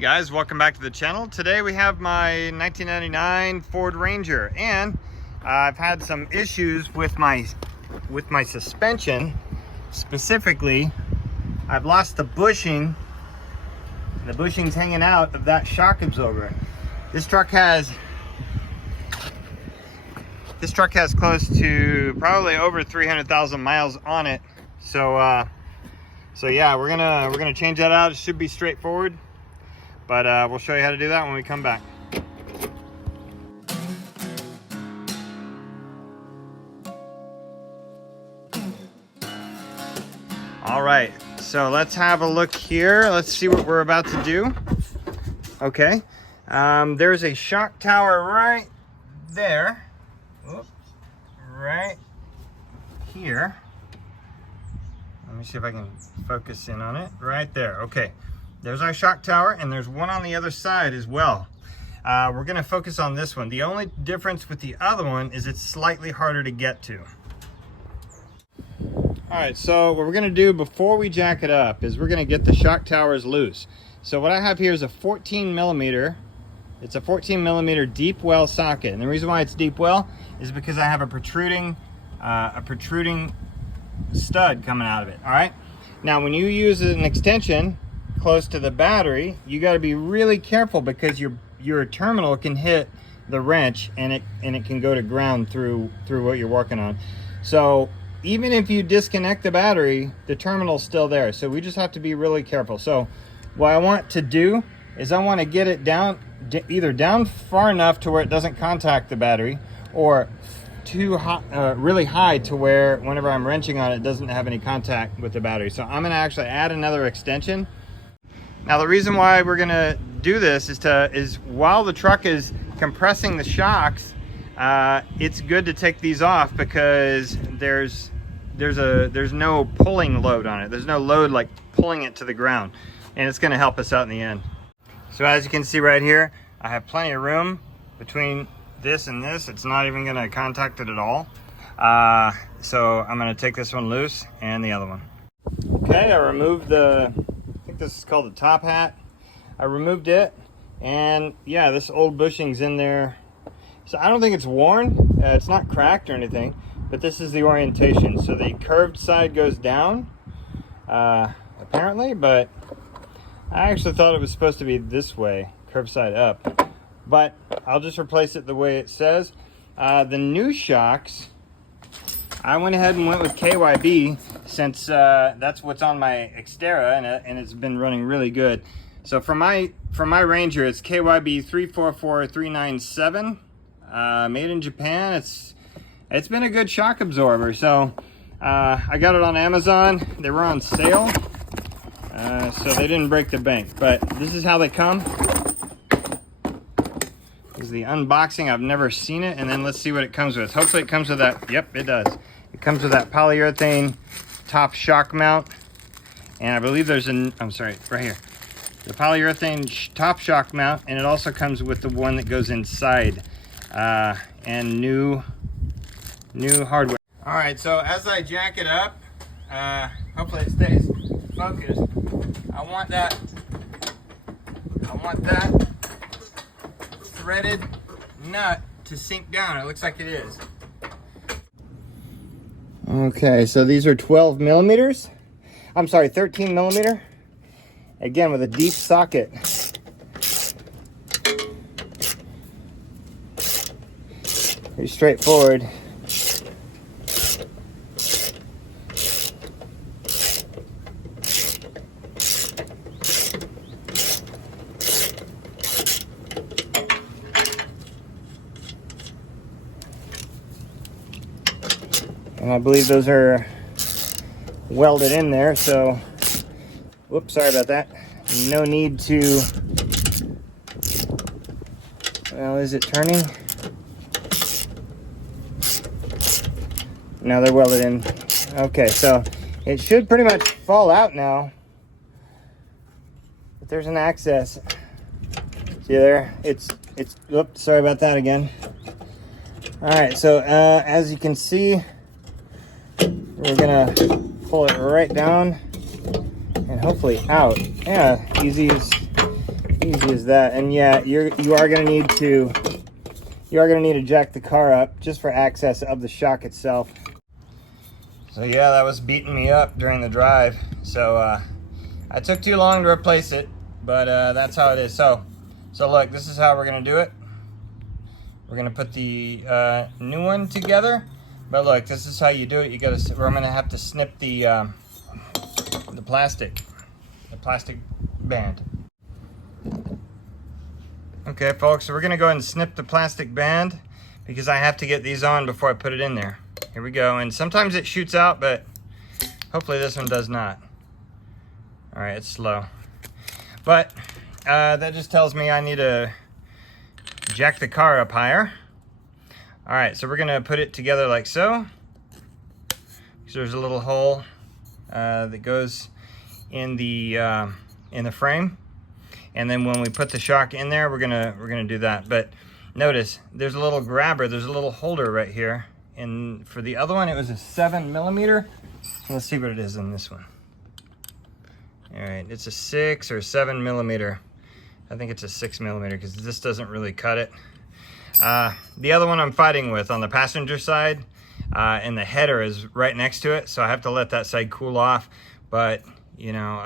Hey guys, welcome back to the channel. Today we have my 1999 Ford Ranger, and I've had some issues with my suspension. Specifically, I've lost the bushing. The bushing's hanging out of that shock absorber. This truck has close to probably over 300,000 miles on it. So yeah, we're gonna change that out. It should be straightforward. But we'll show you how to do that when we come back. All right, so let's have a look here. Let's see what we're about to do. Okay, there's a shock tower right there. Oops, right here. Let me see if I can focus in on it. Right there, okay. There's our shock tower, and there's one on the other side as well. We're gonna focus on this one. The only difference with the other one is it's slightly harder to get to. All right, so what we're gonna do before we jack it up is we're gonna get the shock towers loose. So what I have here is a 14 millimeter. It's a 14 millimeter deep well socket. And the reason why it's deep well is because I have a protruding stud coming out of it, all right? Now, when you use an extension close to the battery, you got to be really careful because your terminal can hit the wrench and it can go to ground through what you're working on. So even if you disconnect the battery, the terminal's still there. So we just have to be really careful. So what I want to do is I want to get it down, either down far enough to where it doesn't contact the battery, or too high, really high to where whenever I'm wrenching on it doesn't have any contact with the battery. So I'm going to actually add another extension. Now the reason why we're gonna do this is while the truck is compressing the shocks, it's good to take these off because there's no pulling load on it. There's no load like pulling it to the ground, and it's gonna help us out in the end. So as you can see right here, I have plenty of room between this and this. It's not even gonna contact it at all. So I'm gonna take this one loose and the other one. Okay, I removed this is called the top hat. I removed it, and yeah, this old bushing's in there. So I don't think it's worn. It's not cracked or anything, but this is the orientation. So the curved side goes down, apparently, but I actually thought it was supposed to be this way, curved side up. But I'll just replace it the way it says. The new shocks, I went ahead and went with KYB since that's what's on my Xterra, and it's been running really good. So for my Ranger, it's KYB 344397, made in Japan. It's been a good shock absorber. So I got it on Amazon. They were on sale, so they didn't break the bank. But this is how they come. This is the unboxing. I've never seen it, and then let's see what it comes with. Hopefully it comes with that. Yep, it does. It comes with that polyurethane top shock mount, and I believe there's I'm sorry, right here, the polyurethane top shock mount, and it also comes with the one that goes inside, and new hardware. All right, so as I jack it up, hopefully it stays focused. I want that threaded nut to sink down. It looks like it is. Okay, so these are 12 millimeters. I'm sorry, 13 millimeter. Again, with a deep socket. Pretty straightforward. And I believe those are welded in there, so, whoops, sorry about that. No need to, well, is it turning? No, they're welded in. Okay, so it should pretty much fall out now. But there's an access. See there? It's, oops, sorry about that again. All right, so as you can see, we're gonna pull it right down and hopefully out. Yeah, easy Easy as that. And yeah, you are going to need to jack the car up just for access of the shock itself. So yeah, that was beating me up during the drive. So I took too long to replace it, but that's how it is. So look, this is how we're going to do it. We're going to put the new one together. But look, this is how you do it. I'm going to have to snip the plastic band. Okay, folks, so we're going to go ahead and snip the plastic band because I have to get these on before I put it in there. Here we go. And sometimes it shoots out, but hopefully this one does not. All right, it's slow. But that just tells me I need to jack the car up higher. All right, so we're gonna put it together like so. So there's a little hole that goes in the frame, and then when we put the shock in there, we're gonna do that. But notice there's a little grabber, there's a little holder right here. And for the other one, it was a 7mm. Let's see what it is in this one. All right, it's a 6 or 7mm. I think it's a 6mm because this doesn't really cut it. The other one I'm fighting with on the passenger side, and the header is right next to it, so I have to let that side cool off. But you know,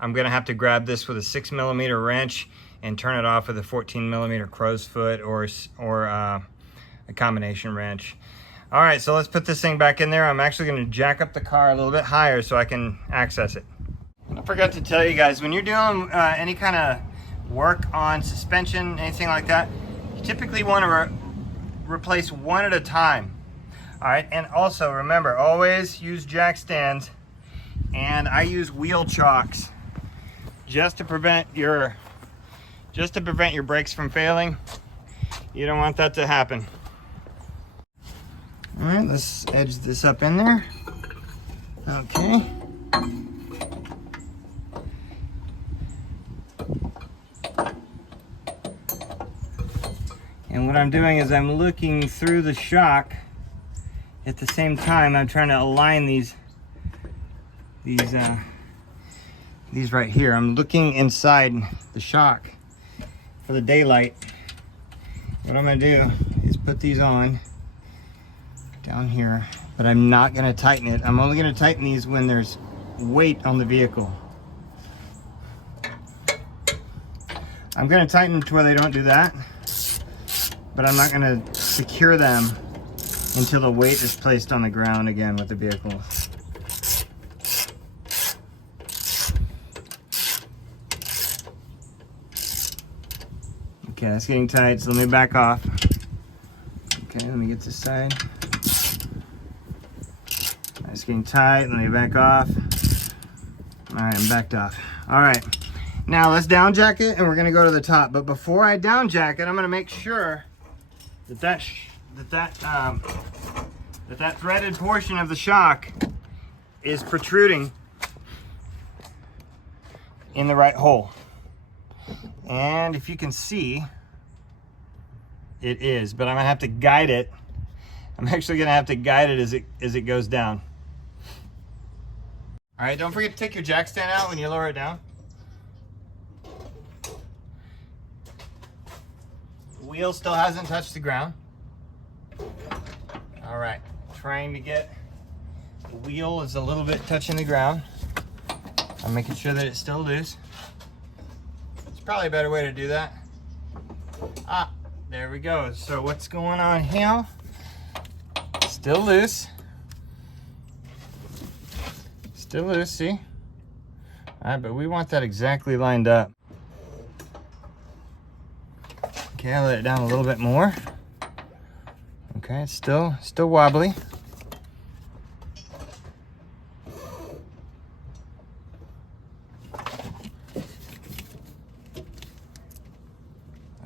I'm gonna have to grab this with a 6mm wrench and turn it off with a 14mm crow's foot or a combination wrench. All right, so let's put this thing back in there. I'm actually gonna jack up the car a little bit higher so I can access it. I forgot to tell you guys, when you're doing any kind of work on suspension, anything like that, you typically want to replace one at a time. All right, and also remember, always use jack stands, and I use wheel chocks just to prevent your brakes from failing. You don't want that to happen. All right, let's edge this up in there. Okay. And what I'm doing is I'm looking through the shock. At the same time, I'm trying to align these right here. I'm looking inside the shock for the daylight. What I'm gonna do is put these on down here, but I'm not gonna tighten it. I'm only gonna tighten these when there's weight on the vehicle. I'm gonna tighten to where they don't do that, but I'm not gonna secure them until the weight is placed on the ground again with the vehicle. Okay, that's getting tight, so let me back off. Okay, let me get this side. That's getting tight, let me back off. All right, I'm backed off. All right, now let's down jack it and we're gonna go to the top. But before I down jack it, I'm gonna make sure that threaded portion of the shock is protruding in the right hole. And if you can see, it is, but I'm gonna have to guide it. I'm actually gonna have to guide it as it goes down. All right, don't forget to take your jack stand out when you lower it down. The wheel still hasn't touched the ground. All right, trying to get the wheel is a little bit touching the ground. I'm making sure that it's still loose. It's probably a better way to do that. Ah, there we go. So what's going on here? Still loose. Still loose, see? All right, but we want that exactly lined up. Okay, I'll let it down a little bit more. Okay, it's still wobbly.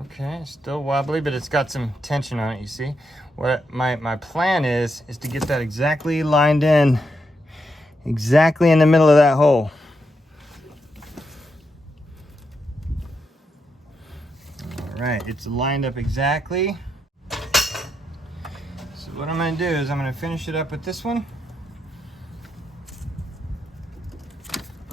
Okay, still wobbly, but it's got some tension on it, you see? What my plan is to get that exactly lined in, exactly in the middle of that hole. All right, it's lined up exactly. So what I'm gonna do is I'm gonna finish it up with this one.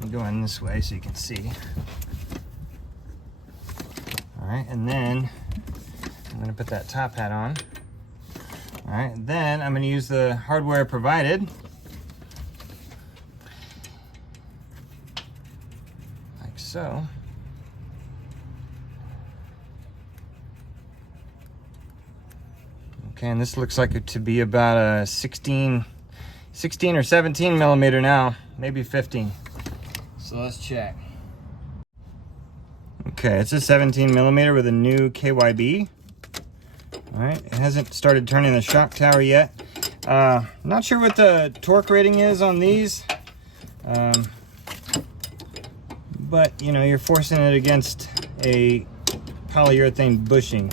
I'm going this way so you can see. right, and then I'm gonna put that top hat on. All right, then I'm gonna use the hardware provided. Like so. Okay, and this looks like it to be about a 16 or 17 millimeter now, maybe 15. So let's check. Okay, it's a 17 millimeter with a new KYB. All right, it hasn't started turning the shock tower yet. Not sure what the torque rating is on these, but you know, you're forcing it against a polyurethane bushing.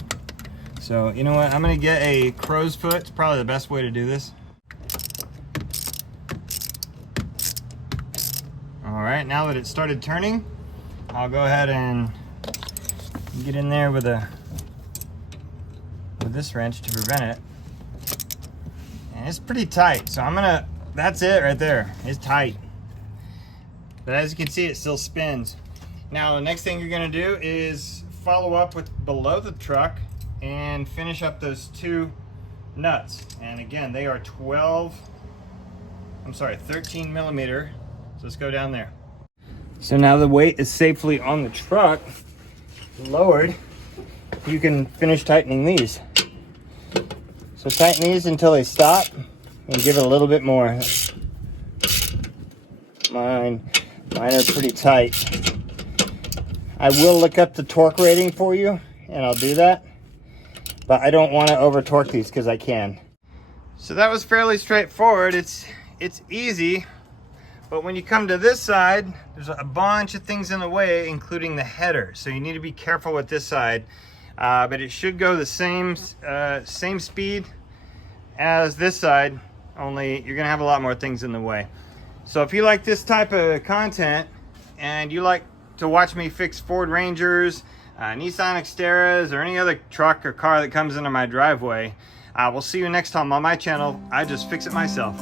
So you know what, I'm gonna get a crow's foot. It's probably the best way to do this. All right, now that it started turning, I'll go ahead and get in there with this wrench to prevent it. And it's pretty tight, so that's it right there. It's tight. But as you can see, it still spins. Now the next thing you're gonna do is follow up with below the truck and finish up those two nuts. And again, they are 13 millimeter. So let's go down there. So now the weight is safely on the truck, lowered, you can finish tightening these. So tighten these until they stop and give it a little bit more. Mine are pretty tight. I will look up the torque rating for you, and I'll do that. But I don't want to over torque these because I can. So that was fairly straightforward. It's easy, but when you come to this side, there's a bunch of things in the way, including the header. So you need to be careful with this side. But it should go the same speed as this side, only you're gonna have a lot more things in the way. So if you like this type of content and you like to watch me fix Ford Rangers, Nissan Xteras, or any other truck or car that comes into my driveway, we'll see you next time on my channel. I Just Fix It Myself.